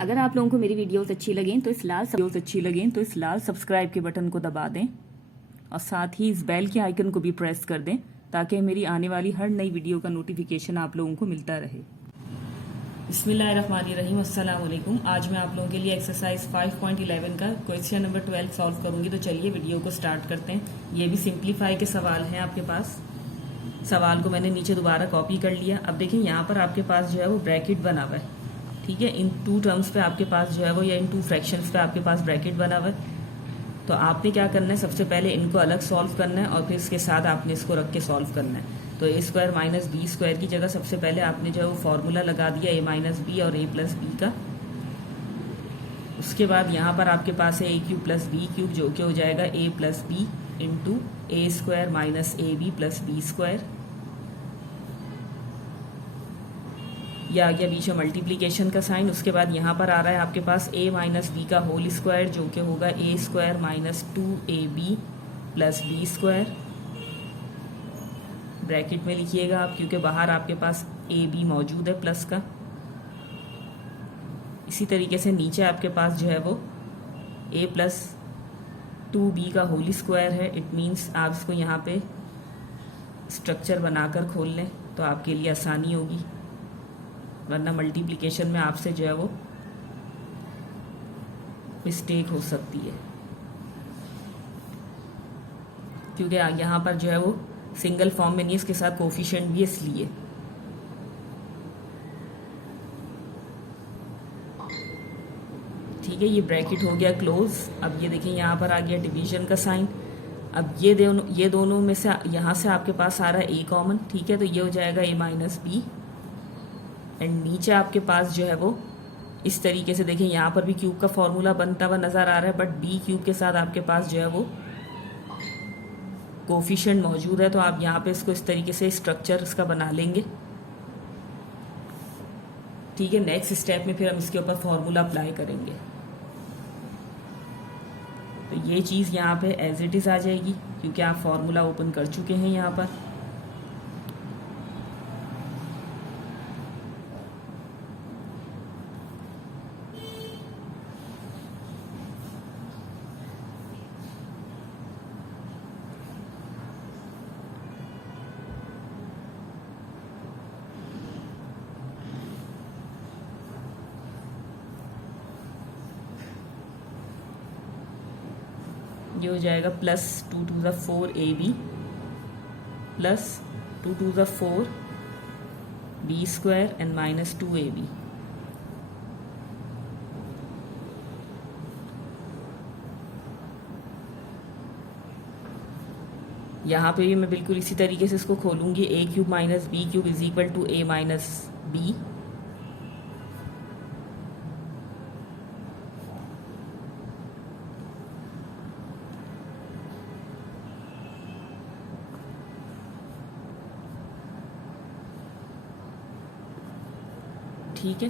अगर आप लोगों को मेरी वीडियोस अच्छी लगें तो इस लाल सब्सक्राइब के बटन को दबा दें और साथ ही इस बेल के आइकन को भी प्रेस कर दें ताकि मेरी आने वाली हर नई वीडियो का नोटिफिकेशन आप लोगों को मिलता रहे। बिस्मिल्लाहिर्रहमानिर्रहीम, अस्सलाम वालेकुम। आज मैं आप लोगों के लिए एक्सरसाइज 5.11 का क्वेश्चन नंबर 12 सॉल्व करूंगी। तो चलिए वीडियो को स्टार्ट करते हैं। ये भी सिंप्लीफाई के सवाल हैं आपके पास। सवाल को मैंने नीचे दोबारा कॉपी कर लिया। अब देखिए यहाँ पर आपके पास जो है वो ब्रैकेट बना हुआ है, ठीक है। इन टू टर्म्स पे आपके पास जो है वो, या इन टू फ्रैक्शंस पे आपके पास ब्रैकेट बना हुआ है। तो आपने क्या करना है, सबसे पहले इनको अलग सॉल्व करना है और फिर इसके साथ आपने इसको रख के सॉल्व करना है। तो a square minus B square की जगह सबसे पहले आपने जो है वो फॉर्मूला लगा दिया a माइनस बी और a प्लस बी का। उसके बाद यहाँ पर आपके पास है a cube plus B cube, जो कि हो जाएगा a plus B into A square minus A B plus B square. यह आ गया बीच में मल्टीप्लीकेशन का साइन। उसके बाद यहाँ पर आ रहा है आपके पास a माइनस बी का होल स्क्वायर, जो कि होगा a square minus 2ab plus B square. Bracket में लिखिएगा आप, क्योंकि बाहर आपके पास ab मौजूद है प्लस का। इसी तरीके से नीचे आपके पास जो है वो a प्लस 2b का होल स्क्वायर है। इट मीन्स आप इसको यहाँ पे स्ट्रक्चर बनाकर खोल लें तो आपके लिए आसानी होगी, वरना मल्टीप्लिकेशन में आपसे जो है वो मिस्टेक हो सकती है, क्योंकि यहाँ पर जो है वो सिंगल फॉर्म में नहीं, इसके साथ कोफिशिएंट भी, इसलिए। ठीक है, ये ब्रैकेट हो गया क्लोज। अब ये देखें यहाँ पर आ गया डिवीजन का साइन। अब ये दोनों में से यहाँ से आपके पास आ रहा है a कॉमन, ठीक है। तो ये हो जाएगा a माइनस बी एंड नीचे आपके पास जो है वो इस तरीके से देखें, यहाँ पर भी क्यूब का फॉर्मूला बनता हुआ नजर आ रहा है, बट बी क्यूब के साथ आपके पास जो है वो कोफिशिएंट मौजूद है। तो आप यहाँ पे इसको इस तरीके से स्ट्रक्चर इसका बना लेंगे, ठीक है। नेक्स्ट स्टेप में फिर हम इसके ऊपर फॉर्मूला अप्लाई करेंगे। तो ये चीज़ यहाँ पे एज इट इज़ आ जाएगी, क्योंकि आप फॉर्मूला ओपन कर चुके हैं यहाँ पर। ये हो जाएगा plus 2 to the 4 ab plus 2 to the 4 B square and minus 2ab। यहाँ पे भी मैं बिल्कुल इसी तरीके से इसको खोलूंगी। a cube minus B cube is equal to a minus B. ठीक है,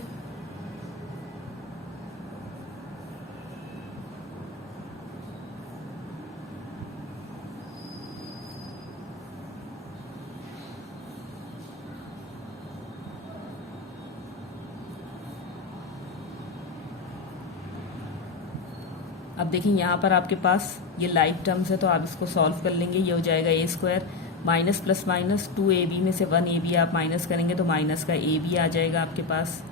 अब देखिए यहाँ पर आपके पास ये लाइक टर्म्स है, तो आप इसको सॉल्व कर लेंगे। ये हो जाएगा a square minus plus minus 2ab में से 1ab आप माइनस करेंगे तो माइनस का ab आ जाएगा आपके पास।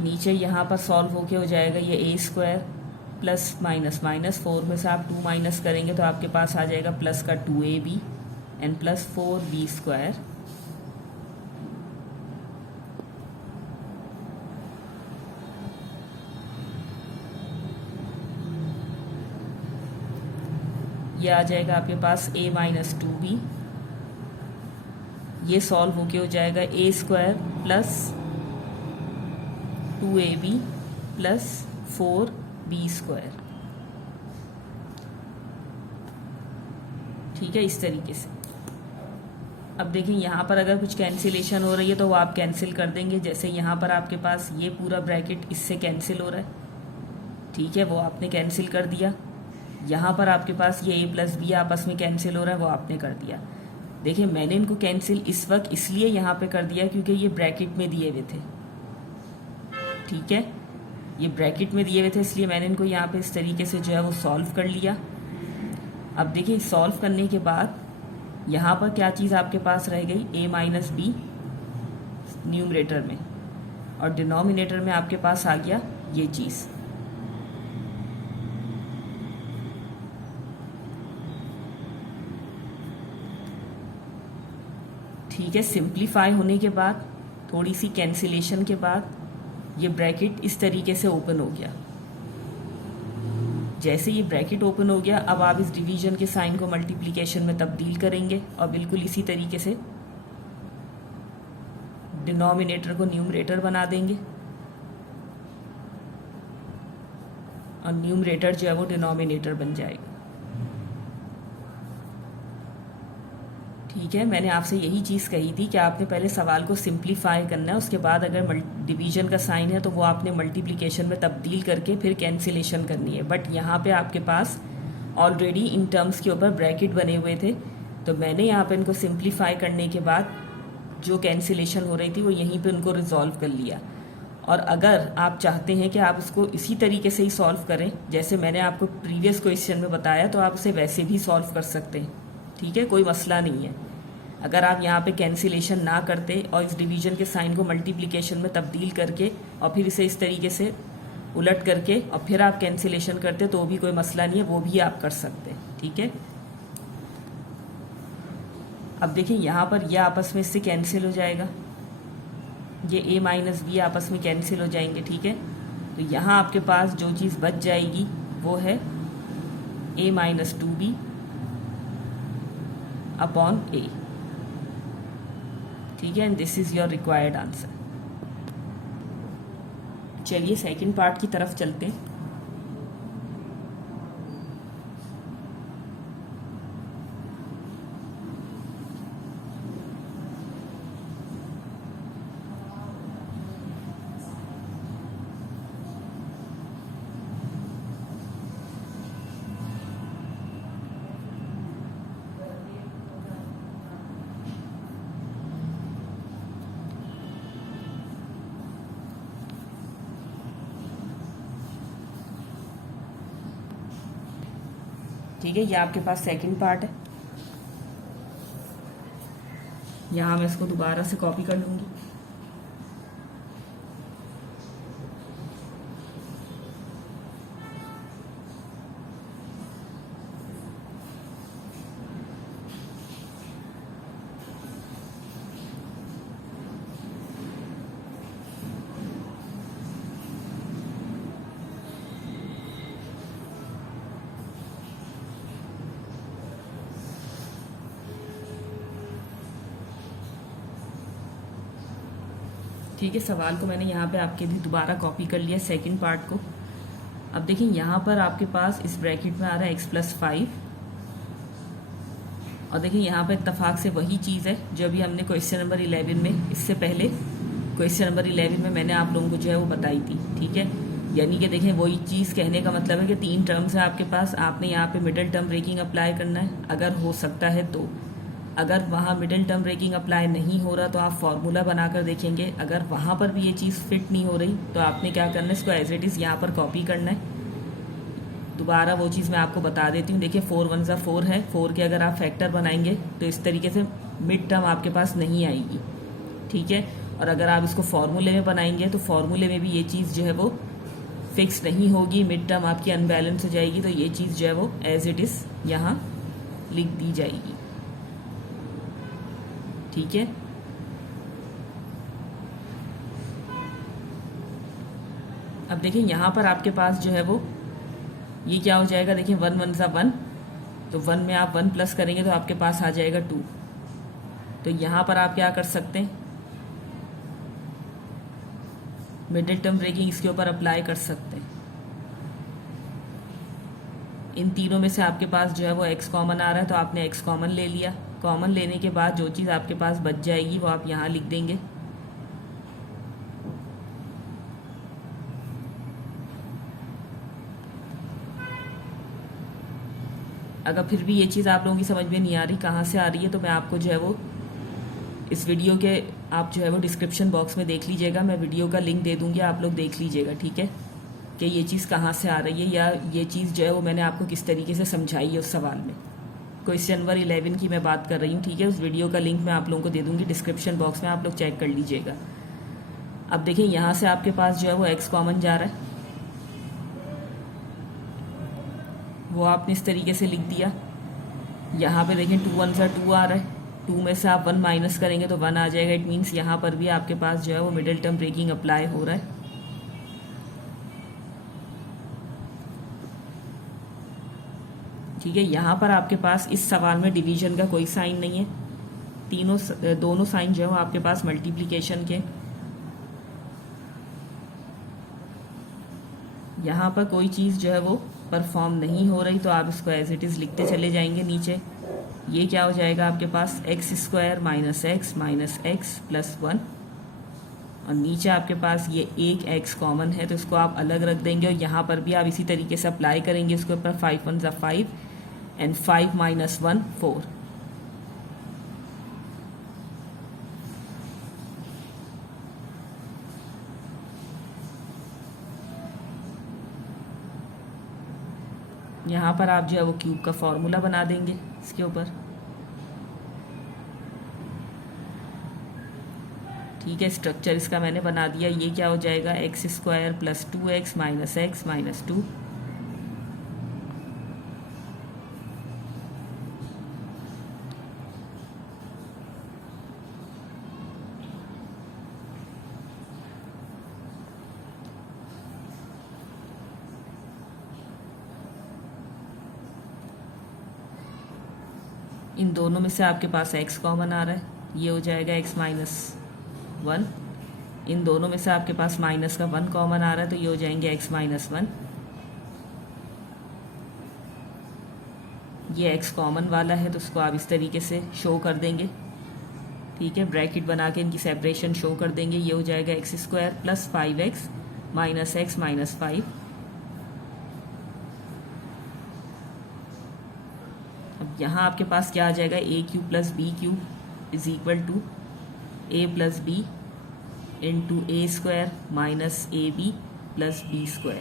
नीचे यहाँ पर सॉल्व होके हो जाएगा ये a square plus minus minus 4 में से आप 2 माइनस करेंगे तो आपके पास आ जाएगा प्लस का 2ab and plus 4b square. ये आ जाएगा आपके पास a माइनस 2b। ये सॉल्व होके हो जाएगा a square plus 2ab plus 4b square. ठीक है, इस तरीके से। अब देखिए यहाँ पर अगर कुछ कैंसिलेशन हो रही है तो वो आप कैंसिल कर देंगे। जैसे यहाँ पर आपके पास ये पूरा ब्रैकेट इससे कैंसिल हो रहा है, ठीक है, वो आपने कैंसिल कर दिया। यहाँ पर आपके पास ये a प्लस बी आपस में कैंसिल हो रहा है, वो आपने कर दिया। देखिए मैंने इनको कैंसिल इस वक्त इसलिए यहाँ पे कर दिया क्योंकि ये ब्रैकेट में दिए हुए थे, ठीक है, ये ब्रैकेट में दिए हुए थे इसलिए मैंने इनको यहाँ पे इस तरीके से जो है वो सॉल्व कर लिया। अब देखिए सॉल्व करने के बाद यहाँ पर क्या चीज़ आपके पास रह गई, a माइनस बी न्यूमरेटर में, और डिनोमिनेटर में आपके पास आ गया ये चीज़। ठीक है, सिंप्लीफाई होने के बाद थोड़ी सी कैंसिलेशन के बाद ये ब्रैकेट इस तरीके से ओपन हो गया। जैसे ये ब्रैकेट ओपन हो गया, अब आप इस डिवीजन के साइन को मल्टीप्लिकेशन में तब्दील करेंगे और बिल्कुल इसी तरीके से डिनोमिनेटर को न्यूमरेटर बना देंगे और न्यूमरेटर जो है वो डिनोमिनेटर बन जाएगा। ठीक है, मैंने आपसे यही चीज़ कही थी कि आपने पहले सवाल को सिंप्लीफाई करना है, उसके बाद अगर डिवीजन का साइन है तो वो आपने मल्टीप्लिकेशन में तब्दील करके फिर कैंसिलेशन करनी है। बट यहाँ पे आपके पास ऑलरेडी इन टर्म्स के ऊपर ब्रैकेट बने हुए थे, तो मैंने यहाँ पे इनको सिंप्लीफाई करने के बाद जो कैंसिलेशन हो रही थी वो यहीं पे उनको रिजॉल्व कर लिया। और अगर आप चाहते हैं कि आप इसको इसी तरीके से ही सॉल्व करें जैसे मैंने आपको प्रीवियस क्वेश्चन में बताया, तो आप उसे वैसे भी सॉल्व कर सकते हैं। ठीक है, कोई मसला नहीं है। अगर आप यहाँ पे कैंसिलेशन ना करते और इस डिवीजन के साइन को मल्टीप्लिकेशन में तब्दील करके और फिर इसे इस तरीके से उलट करके और फिर आप कैंसिलेशन करते तो भी कोई मसला नहीं है, वो भी आप कर सकते हैं। ठीक है, अब देखिए यहाँ पर यह आपस में इससे कैंसिल हो जाएगा, ये a माइनस बी आपस में कैंसिल हो जाएंगे। ठीक है, तो यहाँ आपके पास जो चीज़ बच जाएगी वो है a minus two B upon a। ठीक है, and this is your required answer. चलिए सेकंड पार्ट की तरफ चलते हैं। ठीक है, ये आपके पास सेकंड पार्ट है। यहाँ मैं इसको दोबारा से कॉपी कर लूँगी। ठीक है, सवाल को मैंने यहाँ पे आपके लिए दोबारा कॉपी कर लिया सेकंड पार्ट को। अब देखिए यहाँ पर आपके पास इस ब्रैकेट में आ रहा है x+5, और देखिए यहाँ पर इत्तेफाक से वही चीज़ है जो अभी हमने क्वेश्चन नंबर 11 में, इससे पहले क्वेश्चन नंबर 11 में मैंने आप लोगों को जो है वो बताई थी। ठीक है, यानी कि देखें वही चीज़ कहने का मतलब है कि 3 टर्म्स है आपके पास, आपने यहाँ पे मिडिल टर्म ब्रेकिंग अप्लाई करना है अगर हो सकता है तो। अगर वहाँ मिडिल टर्म ब्रेकिंग अप्लाई नहीं हो रहा तो आप फार्मूला बनाकर देखेंगे। अगर वहाँ पर भी ये चीज़ फिट नहीं हो रही तो आपने क्या करना है, इसको एज इट इज़ यहाँ पर कॉपी करना है। दोबारा वो चीज़ मैं आपको बता देती हूँ। देखिए 4 1 4 है, 4 के अगर आप फैक्टर बनाएंगे तो इस तरीके से मिड टर्म आपके पास नहीं आएगी। ठीक है, और अगर आप इसको फार्मूले में बनाएंगे तो फार्मूले में भी ये चीज़ जो है वो फिक्स नहीं होगी, मिड टर्म आपकी अनबैलेंस हो जाएगी, तो ये चीज़ जो है वो एज इट इज़ यहाँ लिख दी जाएगी। ठीक है, अब देखिए यहाँ पर आपके पास जो है वो ये क्या हो जाएगा, देखिए 1 1 सा 1, तो 1 में आप 1 प्लस करेंगे तो आपके पास आ जाएगा 2। तो यहाँ पर आप क्या कर सकते हैं, मिडिल टर्म ब्रेकिंग इसके ऊपर अप्लाई कर सकते हैं। इन तीनों में से आपके पास जो है वो x कॉमन आ रहा है तो आपने x कॉमन ले लिया। कॉमन लेने के बाद जो चीज़ आपके पास बच जाएगी वो आप यहाँ लिख देंगे। अगर फिर भी ये चीज़ आप लोगों की समझ में नहीं आ रही कहाँ से आ रही है, तो मैं आपको जो है वो इस वीडियो के आप जो है वो डिस्क्रिप्शन बॉक्स में देख लीजिएगा, मैं वीडियो का लिंक दे दूँगी, आप लोग देख लीजिएगा, ठीक है, कि ये चीज़ कहाँ से आ रही है, या ये चीज़ जो है वो मैंने आपको किस तरीके से समझाई है उस सवाल में। क्वेश्चन नंबर 11 की मैं बात कर रही हूँ, ठीक है। उस वीडियो का लिंक मैं आप लोगों को दे दूँगी डिस्क्रिप्शन बॉक्स में, आप लोग चेक कर लीजिएगा। अब देखिए यहाँ से आपके पास जो है वो x कॉमन जा रहा है, वो आपने इस तरीके से लिख दिया। यहाँ पे देखें 2 1 2 आ रहा है, 2 में से आप 1 माइनस करेंगे तो 1 आ जाएगा। इट मीन्स यहाँ पर भी आपके पास जो है वो मिडिल टर्म ब्रेकिंग अप्लाई हो रहा है। ठीक है, यहाँ पर आपके पास इस सवाल में डिवीजन का कोई साइन नहीं है, दोनों साइन जो है वो आपके पास मल्टीप्लिकेशन के। यहाँ पर कोई चीज़ जो है वो परफॉर्म नहीं हो रही, तो आप इसको एज इट इज़ लिखते चले जाएंगे नीचे। ये क्या हो जाएगा आपके पास x² माइनस एक्स प्लस 1, और नीचे आपके पास ये एक x कॉमन है तो इसको आप अलग रख देंगे, और यहाँ पर भी आप इसी तरीके से अप्लाई करेंगे इसके ऊपर। 5 1 5 एंड 5 माइनस 1 4। यहाँ पर आप जो है वो क्यूब का फॉर्मूला बना देंगे इसके ऊपर, ठीक है। स्ट्रक्चर इसका मैंने बना दिया। ये क्या हो जाएगा, x² plus 2x minus x minus 2। इन दोनों में से आपके पास x कॉमन आ रहा है, ये हो जाएगा x माइनस 1। इन दोनों में से आपके पास माइनस का 1 कॉमन आ रहा है तो ये हो जाएंगे x माइनस 1। ये x कॉमन वाला है तो उसको आप इस तरीके से शो कर देंगे, ठीक है। ब्रैकेट बना के इनकी सेपरेशन शो कर देंगे। ये हो जाएगा x² plus 5x minus x minus 5। यहाँ आपके पास क्या आ जाएगा, a³ plus b³ is equal to a plus b into a² minus ab plus b²।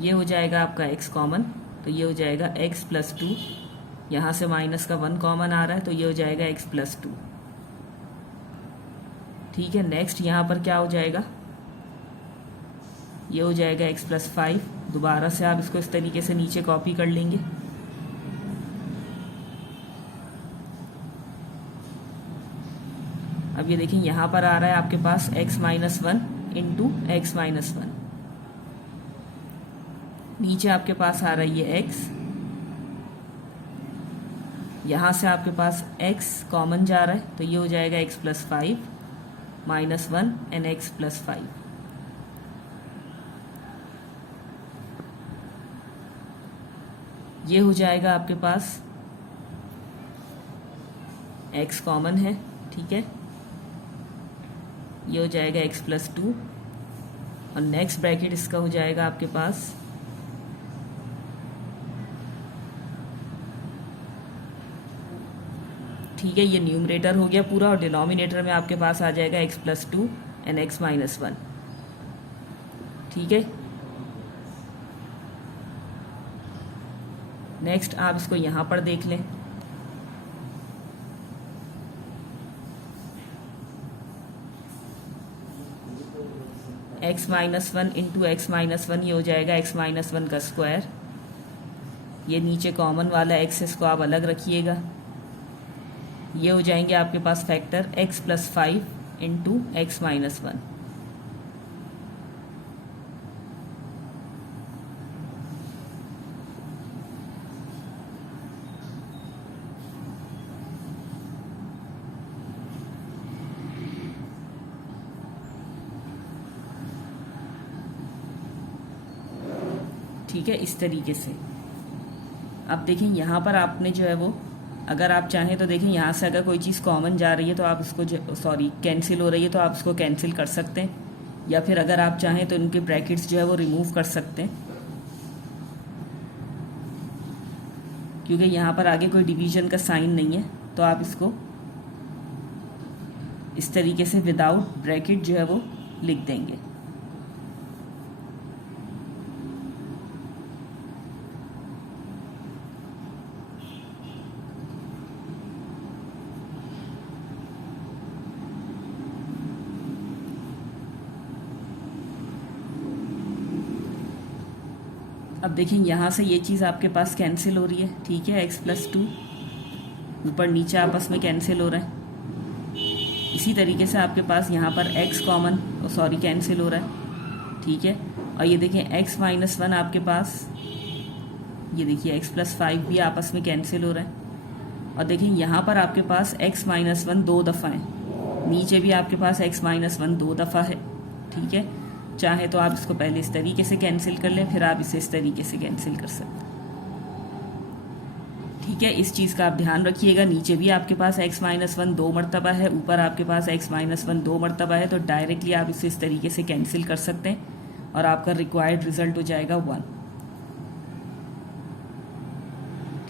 ये हो जाएगा आपका x कॉमन, तो ये हो जाएगा x प्लस 2। यहाँ से माइनस का 1 कॉमन आ रहा है तो ये हो जाएगा x प्लस 2, ठीक है। नेक्स्ट यहाँ पर क्या हो जाएगा, ये हो जाएगा x प्लस 5। दोबारा से आप इसको इस तरीके से नीचे कॉपी कर लेंगे। अब ये देखिए यहाँ पर आ रहा है आपके पास x minus 1 into x minus 1। नीचे आपके पास आ रहा है ये x, यहाँ से आपके पास x कॉमन जा रहा है तो ये हो जाएगा x plus 5 minus 1 and x plus 5। ये हो जाएगा आपके पास x कॉमन है, ठीक है। ये हो जाएगा x प्लस 2, और नेक्स्ट ब्रैकेट इसका हो जाएगा आपके पास ठीक है। ये न्यूमरेटर हो गया पूरा, और डिनोमिनेटर में आपके पास आ जाएगा x plus 2 and x minus 1, ठीक है। नेक्स्ट आप इसको यहाँ पर देख लें, x minus 1 into x minus 1, ये हो जाएगा x माइनस 1 का स्क्वायर। ये नीचे कॉमन वाला x, इसको आप अलग रखिएगा। ये हो जाएंगे आपके पास factor x plus 5 into x minus 1। ठीक है, इस तरीके से। अब देखें यहाँ पर आपने जो है वो, अगर आप चाहें तो देखें यहाँ से अगर कोई चीज़ कॉमन जा रही है तो आप उसको कैंसिल हो रही है तो आप उसको कैंसिल कर सकते हैं, या फिर अगर आप चाहें तो इनके ब्रैकेट्स जो है वो रिमूव कर सकते हैं। क्योंकि यहाँ पर आगे कोई डिवीजन का साइन नहीं है, तो आप इसको इस तरीके से विदाउट ब्रैकेट जो है वो लिख देंगे। अब देखें यहाँ से ये चीज़ आपके पास कैंसिल हो रही है, ठीक है। x+2 ऊपर नीचे आपस में कैंसिल हो रहा है। इसी तरीके से आपके पास यहाँ पर x कॉमन कैंसिल हो रहा है, ठीक है। और ये देखें x-1 आपके पास, ये देखिए x+5 भी आपस में कैंसिल हो रहा है। और देखें यहाँ पर आपके पास x-1 2 दफ़ा है, नीचे भी आपके पास x-1 2 दफ़ा है, ठीक है। चाहे तो आप इसको पहले इस तरीके से कैंसिल कर लें, फिर आप इसे इस तरीके से कैंसिल कर सकते हैं, ठीक है। इस चीज़ का आप ध्यान रखिएगा। नीचे भी आपके पास x-1 2 मरतबा है, ऊपर आपके पास x-1 2 मरतबा है, तो डायरेक्टली आप इसे इस तरीके से कैंसिल कर सकते हैं और आपका रिक्वायर्ड रिजल्ट हो जाएगा 1,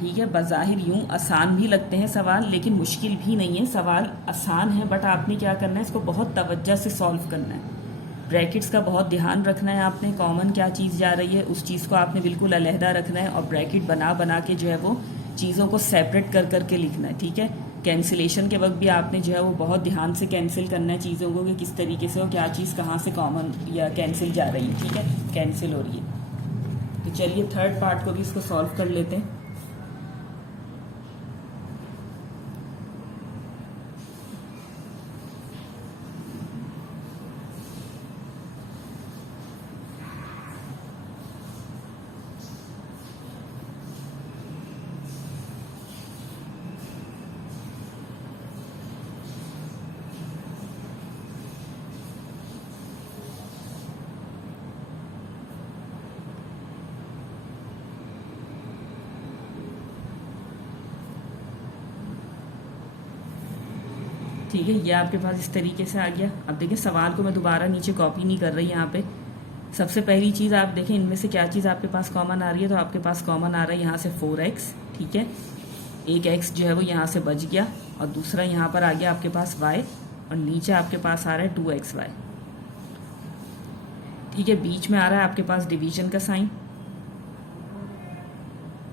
ठीक है। बज़ाहिर यूँ आसान भी लगते हैं सवाल, लेकिन मुश्किल भी नहीं है। सवाल आसान है, बट आपने क्या करना है, इसको बहुत तवज्जो से सॉल्व करना है। ब्रैकेट्स का बहुत ध्यान रखना है आपने, कॉमन क्या चीज़ जा रही है उस चीज़ को आपने बिल्कुल अलहदा रखना है, और ब्रैकेट बना बना के जो है वो चीज़ों को सेपरेट कर करके लिखना है, ठीक है। कैंसिलेशन के वक्त भी आपने जो है वो बहुत ध्यान से कैंसिल करना है चीज़ों को, कि किस तरीके से और क्या चीज़ कहाँ से कॉमन या कैंसिल जा रही है, ठीक है, कैंसिल हो रही है। तो चलिए थर्ड पार्ट को भी इसको सॉल्व कर लेते हैं। ठीक है, ये आपके पास इस तरीके से आ गया। अब देखिए सवाल को मैं दोबारा नीचे कॉपी नहीं कर रही यहाँ पे। सबसे पहली चीज़ आप देखें इनमें से क्या चीज़ आपके पास कॉमन आ रही है, तो आपके पास कॉमन आ रहा है यहाँ से 4x, ठीक है। एक x जो है वो यहाँ से बच गया, और दूसरा यहाँ पर आ गया आपके पास y, और नीचे आपके पास आ रहा है 2xy, ठीक है। बीच में आ रहा है आपके पास डिवीजन का साइन,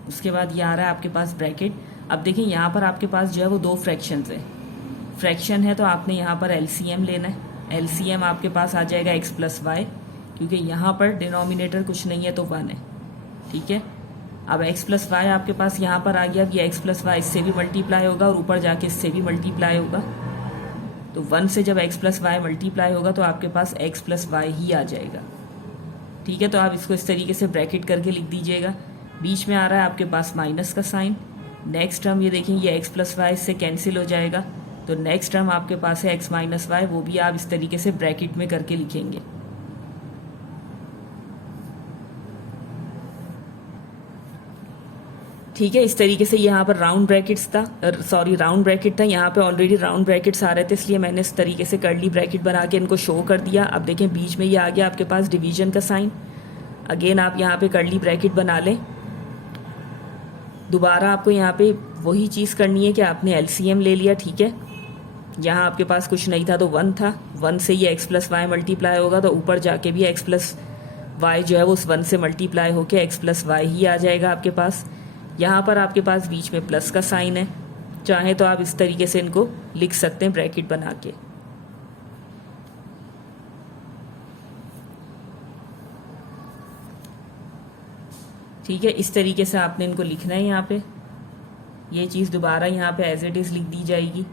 उसके बाद ये आ रहा है आपके पास ब्रैकेट। अब देखिए यहाँ पर आपके पास जो है वो 2 फ्रैक्शंस है, फ्रैक्शन है तो आपने यहाँ पर एलसीएम लेना है। एलसीएम आपके पास आ जाएगा x+y, क्योंकि यहाँ पर डिनोमिनेटर कुछ नहीं है तो 1 है, ठीक है। अब x+y आपके पास यहाँ पर आ गया। अब ये x+y इससे भी मल्टीप्लाई होगा और ऊपर जाके इससे भी मल्टीप्लाई होगा, तो 1 से जब x+y मल्टीप्लाई होगा तो आपके पास x+y ही आ जाएगा, ठीक है। तो आप इसको इस तरीके से ब्रैकेट करके लिख दीजिएगा। बीच में आ रहा है आपके पास माइनस का साइन। नेक्स्ट टर्म ये देखें, ये x+y इससे कैंसिल हो जाएगा, तो नेक्स्ट टर्म आपके पास है x-y, वो भी आप इस तरीके से ब्रैकेट में करके लिखेंगे, ठीक है। इस तरीके से यहाँ पर राउंड ब्रैकेट्स था, राउंड ब्रैकेट था, यहाँ पे ऑलरेडी राउंड ब्रैकेट्स आ रहे थे, इसलिए मैंने इस तरीके से कर्ली ब्रैकेट बना के इनको शो कर दिया। अब देखें बीच में ये आ गया आपके पास डिवीजन का साइन। अगेन आप यहाँ पे कर्ली ब्रैकेट बना लें। दोबारा आपको यहाँ पे वही चीज़ करनी है कि आपने एलसीएम ले लिया, ठीक है। यहाँ आपके पास कुछ नहीं था तो 1 था, 1 से ये x+y मल्टीप्लाई होगा, तो ऊपर जाके भी x+y जो है वो उस 1 से मल्टीप्लाई होके x+y ही आ जाएगा आपके पास। यहाँ पर आपके पास बीच में प्लस का साइन है, चाहे तो आप इस तरीके से इनको लिख सकते हैं ब्रैकेट बना के, ठीक है। इस तरीके से आपने इनको लिखना है। यहाँ पे ये चीज़ दोबारा यहाँ पे एज इट इज़ लिख दी जाएगी।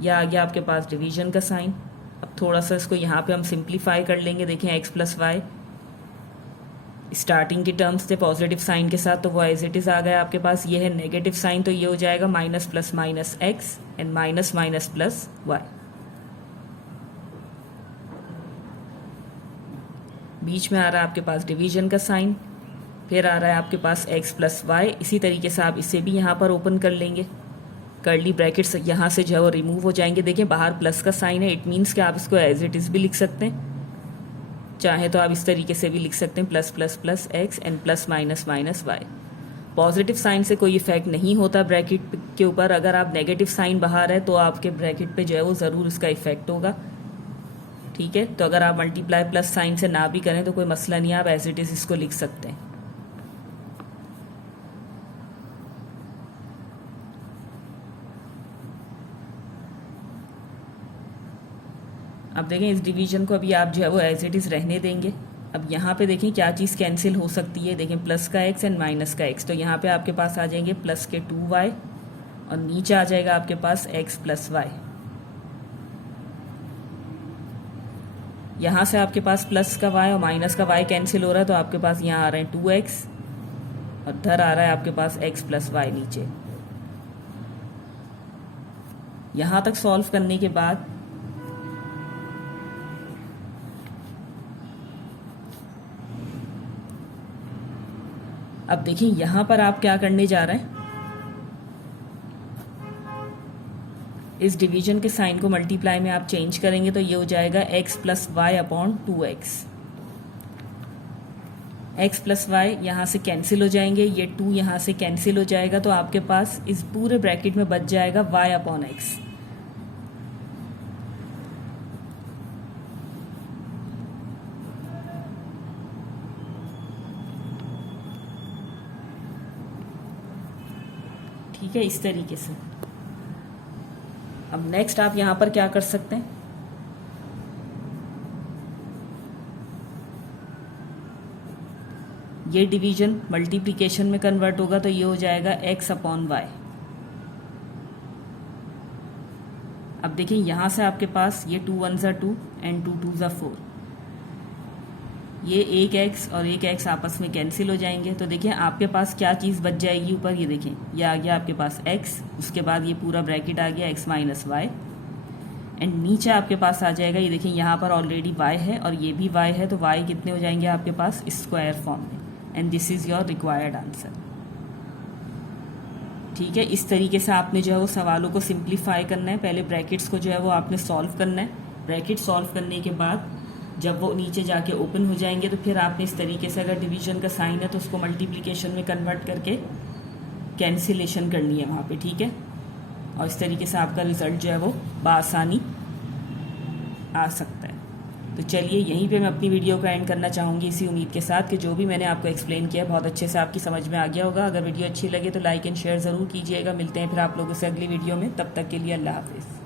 यह आ गया आपके पास डिवीजन का साइन। अब थोड़ा सा इसको यहाँ पे हम सिंप्लीफाई कर लेंगे। देखें x+y स्टार्टिंग की टर्म्स थे पॉजिटिव साइन के साथ, तो वो एज इट इज़ आ गया आपके पास। ये है नेगेटिव साइन, तो ये हो जाएगा minus plus minus x and minus minus plus y। बीच में आ रहा है आपके पास डिवीजन का साइन, फिर आ रहा है आपके पास x+y। इसी तरीके से आप इसे भी यहाँ पर ओपन कर लेंगे। कर्ली ब्रैकेट्स यहाँ से जो है वो रिमूव हो जाएंगे। देखिए बाहर प्लस का साइन है, इट मीन्स कि आप इसको एज इट इज़ भी लिख सकते हैं। चाहे तो आप इस तरीके से भी लिख सकते हैं plus plus plus X and plus minus minus Y. Positive sign से कोई इफेक्ट नहीं होता ब्रैकेट के ऊपर। अगर आप नेगेटिव साइन बाहर है तो आपके ब्रैकेट पे जो है वो ज़रूर इसका इफेक्ट होगा, ठीक है। तो अगर आप मल्टीप्लाई प्लस साइन से ना भी करें तो कोई मसला नहीं है, आप एज इट इज़ इसको लिख सकते हैं। अब देखें इस डिवीजन को अभी आप जो है वो एज इट इज़ रहने देंगे। अब यहाँ पे देखें क्या चीज़ कैंसिल हो सकती है। देखें प्लस का एक्स एंड माइनस का एक्स, तो यहाँ पे आपके पास आ जाएंगे प्लस के 2y और नीचे आ जाएगा आपके पास x प्लस वाई। यहाँ से आपके पास प्लस का y और माइनस का y कैंसिल हो रहा है, तो आपके पास यहाँ आ रहे हैं 2x और इधर आ रहा है आपके पास x प्लस वाई नीचे। यहाँ तक सॉल्व करने के बाद अब देखिए यहाँ पर आप क्या करने जा रहे हैं, इस डिवीजन के साइन को मल्टीप्लाई में आप चेंज करेंगे तो ये हो जाएगा x plus Y upon 2x। x plus Y यहाँ से कैंसिल हो जाएंगे, ये 2 यहाँ से कैंसिल हो जाएगा, तो आपके पास इस पूरे ब्रैकेट में बच जाएगा y अपॉन x। ठीक है, इस तरीके से। अब नेक्स्ट आप यहाँ पर क्या कर सकते हैं, ये डिवीजन मल्टीप्लिकेशन में कन्वर्ट होगा तो ये हो जाएगा x अपॉन वाई। अब देखिए यहाँ से आपके पास ये 2 1 ज़ा 2 एंड 2 2 ज़ा 4, ये एक x और एक x आपस में कैंसिल हो जाएंगे। तो देखिए आपके पास क्या चीज़ बच जाएगी ऊपर, ये देखें ये आ गया आपके पास x, उसके बाद ये पूरा ब्रैकेट आ गया x माइनस वाई एंड नीचे आपके पास आ जाएगा, ये देखें यहाँ पर ऑलरेडी y है और ये भी y है, तो y कितने हो जाएंगे आपके पास स्क्वायर फॉर्म में। And this is your required answer. ठीक है, इस तरीके से आपने जो है वो सवालों को सिंप्लीफाई करना है। पहले ब्रैकेट्स को जो है वो आपने सॉल्व करना है। ब्रैकेट सॉल्व करने के बाद जब वो नीचे जाके ओपन हो जाएंगे तो फिर आपने इस तरीके से, अगर डिवीजन का साइन है तो उसको मल्टीप्लिकेशन में कन्वर्ट करके कैंसिलेशन करनी है वहाँ पे, ठीक है। और इस तरीके से आपका रिजल्ट जो है वो बआसानी आ सकता है। तो चलिए यहीं पे मैं अपनी वीडियो का एंड करना चाहूँगी, इसी उम्मीद के साथ कि जो भी मैंने आपको एक्सप्लेन किया बहुत अच्छे से आपकी समझ में आ गया होगा। अगर वीडियो अच्छी लगे तो लाइक एंड शेयर ज़रूर कीजिएगा। मिलते हैं फिर आप लोगों से अगली वीडियो में, तब तक के लिए अल्लाह हाफिज़।